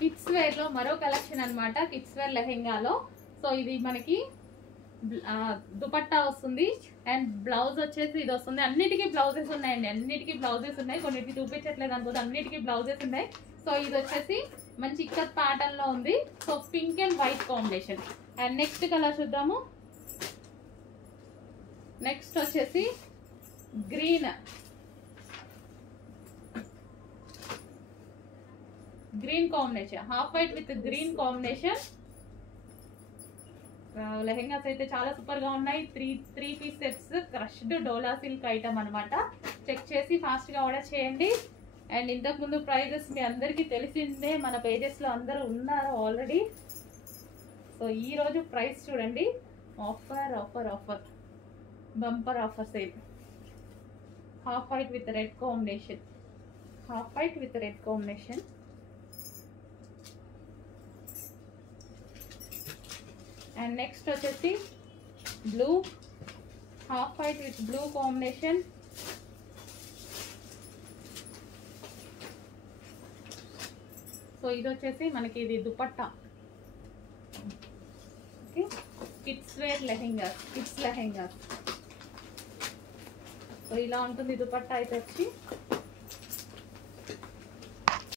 Kids wear లో మరో collection అన్నమాట. Kids wear లెహెంగాలో. సో ఇది మనకి దుపట్టా వస్తుంది అండ్ బ్లౌజ్ వచ్చేసి ఇది వస్తుంది. అన్నిటికీ బ్లౌజెస్ ఉన్నాయండి, అన్నిటికీ బ్లౌజెస్ ఉన్నాయి. కొన్నిటికి చూపించట్లేదు అనుకోదు, అన్నిటికీ బ్లౌజెస్ ఉన్నాయి. సో ఇది వచ్చేసి మంచి ఇక్కత్ ప్యాటర్న్ లో ఉంది. So pink and white combination. And next colour చూద్దాము. నెక్స్ట్ వచ్చేసి green combination, half white with green combination. Lehengas అయితే చాలా సూపర్ గా ఉన్నాయి. త్రీ పీస్ సెట్స్, క్రష్డ్ డోలా సిల్క్ ఐటమ్ అనమాట. చెక్ చేసి ఫాస్ట్ గా ఆర్డర్ చేయండి. అండ్ ఇంతకు ముందు ప్రైజెస్ మీ అందరికీ తెలిసిందే, మన పేజెస్ లో అందరూ ఉన్నారు ఆల్రెడీ. సో ఈ రోజు ప్రైస్ చూడండి, offer offer offer, bumper offer sale. Half white with red combination, half white with red combination. And next వచ్చేసి blue, half white with blue combination. So ఇది వచ్చేసి మనకి ఇది dupatta. Okay, kids wear lehengas, kids lehengas. So ఇలా ఉంటుంది దుపట్టా అయితే వచ్చి.